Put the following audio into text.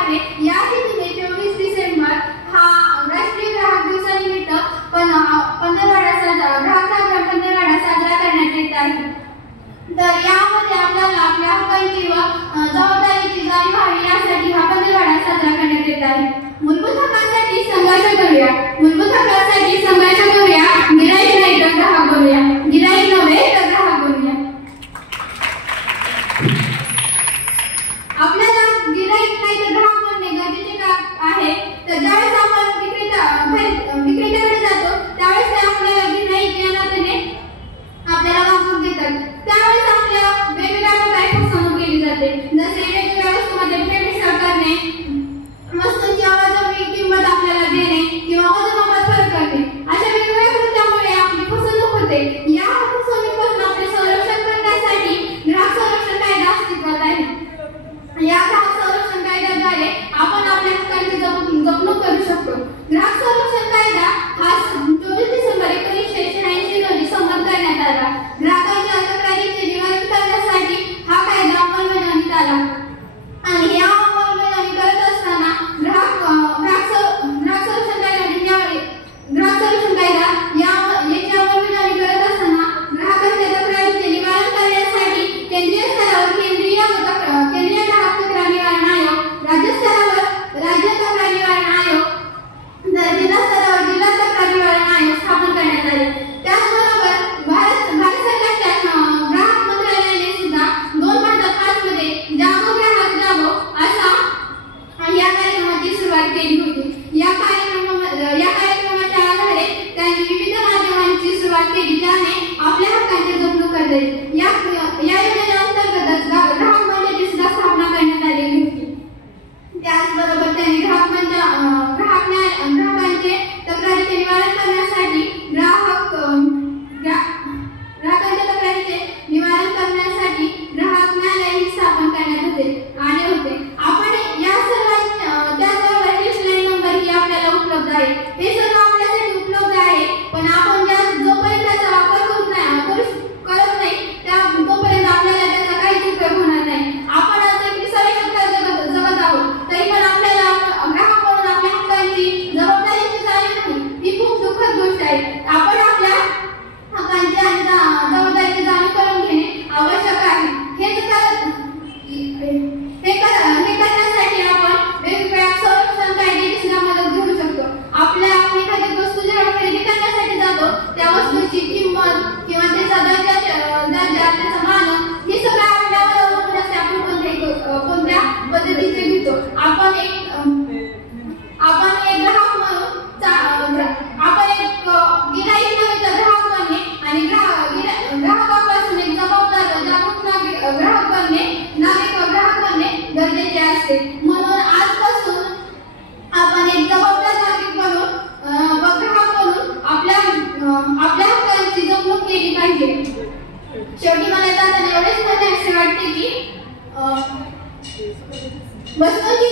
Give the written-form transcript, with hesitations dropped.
आहे. या हेतूने 24 डिसेंबर हा राष्ट्रीय ग्राहक दिवसानिमित्त पंधरवडा साजरा करण्यात येत आहे. तर यामध्ये आपल्याला आपल्या हक्कांची व जबाबदारीची जाणीव व्हावी यासाठी हा पंधरवडा साजरा करण्यात येत आहे. मूलभूत हक्कांसाठी संघर्ष करूया. मूलभूत हक्कांसाठी संघर्ष करूया. गिराईक नाही तर ग्राहक बनूया. गिराईक नव्हे तर ग्राहक बनूया. आपल्याला गिराईक नाही तर ग्राहक बनणे गरजेचे का आहे? तर ज्यावेळेस आपण विक्रेत्याकडे जातो त्यावेळेस ते आपल्याला गिराईक या नात्याने आपल्याला वागणूक देतात. त्यावेळेस आपल्याला वेगवेगळ्या प्रकारे फसवणूक केली जाते. जसे वेगवेगळ्या वस्तूंमध्ये भेसळ करणे, वस्तूंची अवाजवी किंमत आपल्याला देणे किंवा वजनाबाबत फरक करणे, अशा वेगवेगळ्या कृत्यामुळे आपली फसवणूक होते. या फसवणुकीपासून आपले संरक्षण करण्यासाठी ग्राहक संरक्षण कायदा अस्तित्वात आहे. या ग्राहक संरक्षण कायद्याद्वारे आपण आपल्या हक्कांची जपणूक करू शकतो. ग्राहक संरक्षण कायदा हा 24 डिसेंबर 1986 रोजी संमत करण्यात आला. ग्राहकांच्या तक्रारींचे निवारण करण्यासाठी हा कायदा अंमलबजावणीत आला आणि या अंमलबजावणी करत असताना ग्राहक संरक्षण कायदा याची अंमलबजावणी करत असताना ग्राहकांच्या तक्रारींचे निवारण करण्यासाठी केंद्रीय स्तरावर केंद्रीय ग्राहक तक्रार निवारण आयोग, राज्य स्तरावर राज्य तक्रार निवारण आयोग, जिल्हा स्तरावर जिल्हा तक्रार निवारण आयोग स्थापन करण्यात आले. त्याचबरोबर भारत सरकारच्या ग्राहक मंत्रालयाने सुद्धा 2005 मध्ये जागो ग्राहक जागो असा या कार्यक्रमाची सुरुवात केली होती. या कार्यक्रमाच्या आधारे त्यांनी विविध माध्यमांची सुरुवात केली ज्याने आपल्या हक्कांची जपणूक करता येईल. या योजनेअंतर्गत ग्राहक मंचाची सुद्धा स्थापना करण्यात आलेली होती. त्याचबरोबर त्यांनी ग्राहकांचे तक्रारीचे निवारण करण्यासाठी ग्राहक न्यायालय स्थापन करण्यात आले होते. आपण या सर्वांच्या त्याचबरोबर हेल्पलाईन नंबर ही आपल्याला उपलब्ध आहे. हे सर्व आपल्यासाठी उपलब्ध आहे, पण आपण जोपर्यंत त्याचा वापर करत नाही तोपर्यंत आपल्याला त्याचा काहीच उपयोग होणार नाही. आपण आज एक निसर्गात जगत आहोत तरी पण आपल्याला ग्राहक म्हणून आपल्या हक्कांची जबाबदारीची जाणीव नाही. ही खूप दुःखद गोष्ट आहे. आपण आपल्या हक्कांची आणि जबाबदारीची जाणीव करून घेणे आवश्यक आहे. हे करण्यासाठी आपण वेगवेगळ्या संरक्षण कायद्याची सुद्धा मदत घेऊ शकतो. आपण एखादी वस्तू जेव्हा खरेदी करण्यासाठी जातो त्या वस्तूची किंमत किंवा त्याचा दर्जा त्याचा मानक हे सगळं आपल्यावर अवलंबून असते. आपण कोणत्या पद्धतीचे घेतो. आपण एक ग्राहक म्हणून आपण एक गिराईक नव्हे तर ग्राहक बनणे आणि ग्राहकापासून एक जबाबदार जागरूक ग्राहक बनणे गरजेचे असते. म्हणून आजपासून आपण एक जबाबदार नागरिक बनून ग्राहक बनून आपल्या हक्कांची जपणूक केली पाहिजे. शेवटी मला जाताना एवढेच म्हणणे असे वाटते की वस्तूंची